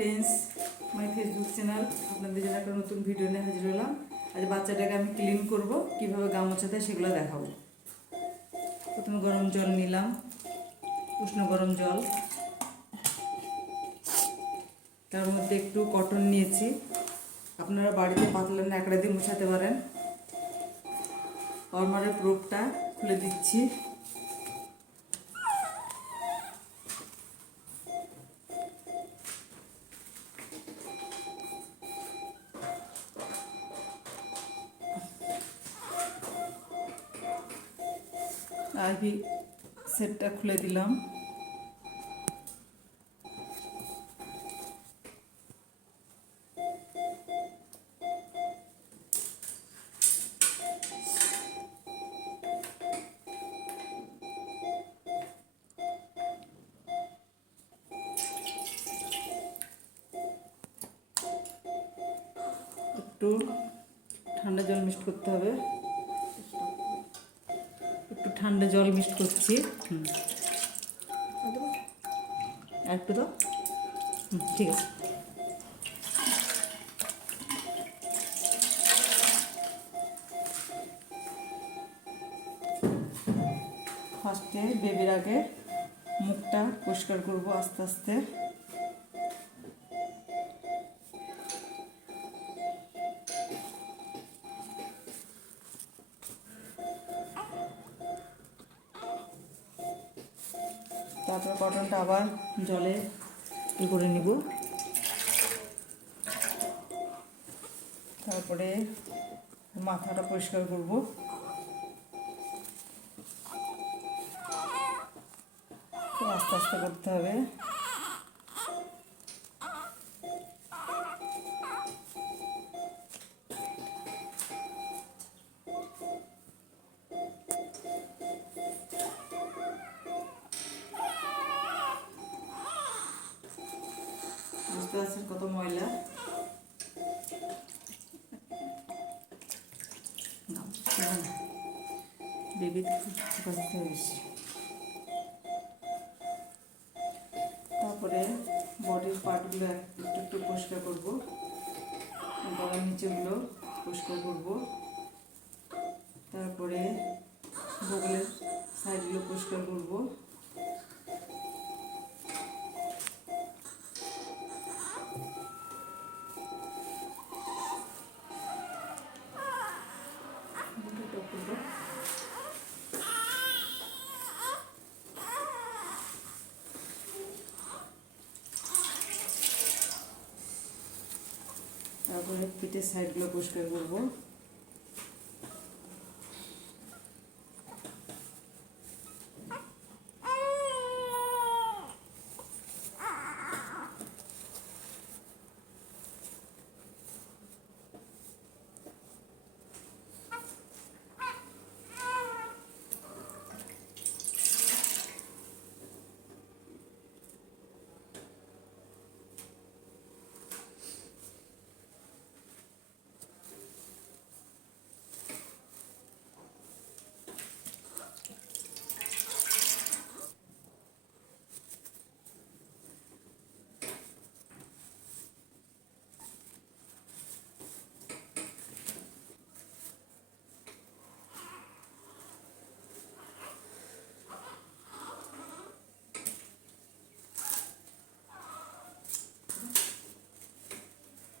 Friends, my Facebook channel, আপনাদের জন্য একটা নতুন ভিডিও নিয়ে হাজির হলাম। আজ বাচ্চাটাকে আমি ক্লিন করব, কীভাবে গা মোছাতে সেগুলো দেখাবো। প্রথমে গরম জল নিলাম, উষ্ণ গরম জল, তার মধ্যে একটু কটন নিয়েছি। আপনারা বাড়িতে পাতলা ন্যাকড়া দিয়ে মোছাতে পারেন। ওয়ার্মারের প্রোপটা খুলে দিচ্ছি। আইভি সেটটা খুলে দিলাম। একটু ঠান্ডা জল মিক্সড করতে হবে। একটু ঠান্ডা জল মিক্সড করছি। আর একটু দাও। ঠিক আছে। ফার্স্টে বেবির আগে মুখটা পরিষ্কার করব আস্তে আস্তে। তারপর কটনটা আবার জলে করে নিব। তারপরে মাথাটা পরিষ্কার করব। আস্তে আস্তে করতে হবে। বুঝতে পারছেন কত ময়লা। বেবি তারপরে বডির পার্টগুলো একটু একটু পরিষ্কার করবো। গলার নিচেগুলো পরিষ্কার করবো। তারপরে বগলের সাইডগুলো পরিষ্কার করবো। তারপরে পিঠের সাইডগুলো পরিষ্কার করবো।